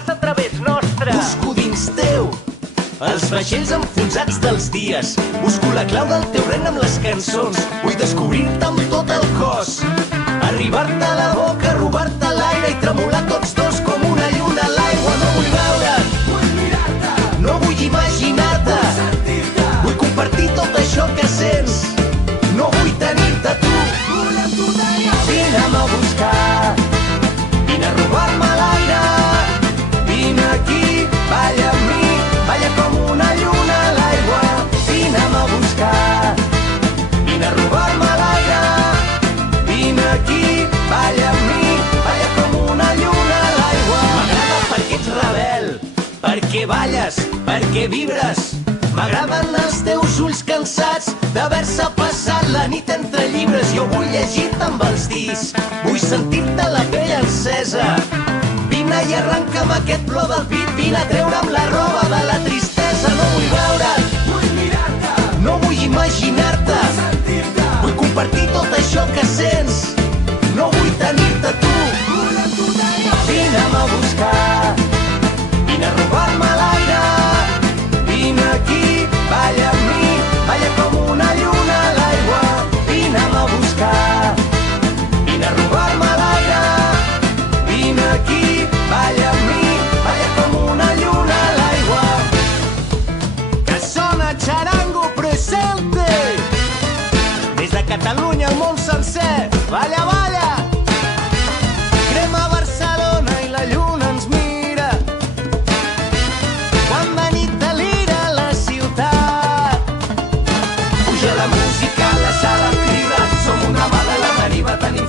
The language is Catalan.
passa a través nostre. Busco dins teu els vaixells enfonsats dels dies. Busco la clau del teu regne amb les cançons. Vull descobrir-te amb tot el cos, arribar-te a la boca, robar-te l'aire i tremolar tots dos com una lluna a l'aigua. No vull veure't, vull mirar-te, no vull imaginar-te, vull sentir-te, vull compartir tot això que sents. No vull tenir-te tu, vull amb tu d'allò. Vine'm a buscar, vine a robar-me l'aire, vine aquí, balla amb mi, balla com una lluna a l'aigua. Vine'm a buscar, vine a robar-me l'aire, vine aquí, balla amb mi, balla com una lluna a l'aigua. M'agrada perquè ets rebel, perquè balles, perquè vibres. M'agraden els teus ulls cansats d'haver-se passat la nit entre llibres. Jo vull llegir-te amb els dits, vull sentir-te la pell encesa. Vine i arrenca'm aquest plor del pit, vine a treure'm la roba de la tristesa. No vull veure't, vull mirar-te, no vull imaginar-te, vull sentir-te, vull compartir tot això que sents. No vull tenir-te tu, vull amb tu d'allò. Vine'm a buscar, vine a robar-me l'aire, vine aquí, balla amb mi, balla com una lluna a l'aigua. Vine'm a buscar, vine a robar-me l'aire, vine aquí, balla amb mi, balla com una lluna a l'aigua. Que sona Charango Presente, des de Catalunya al món sencer. Balla, balla! Crema Barcelona i la lluna ens mira, quan de nit delira la ciutat. Puja la música, la sala crida, som una bala a la deriva, tenim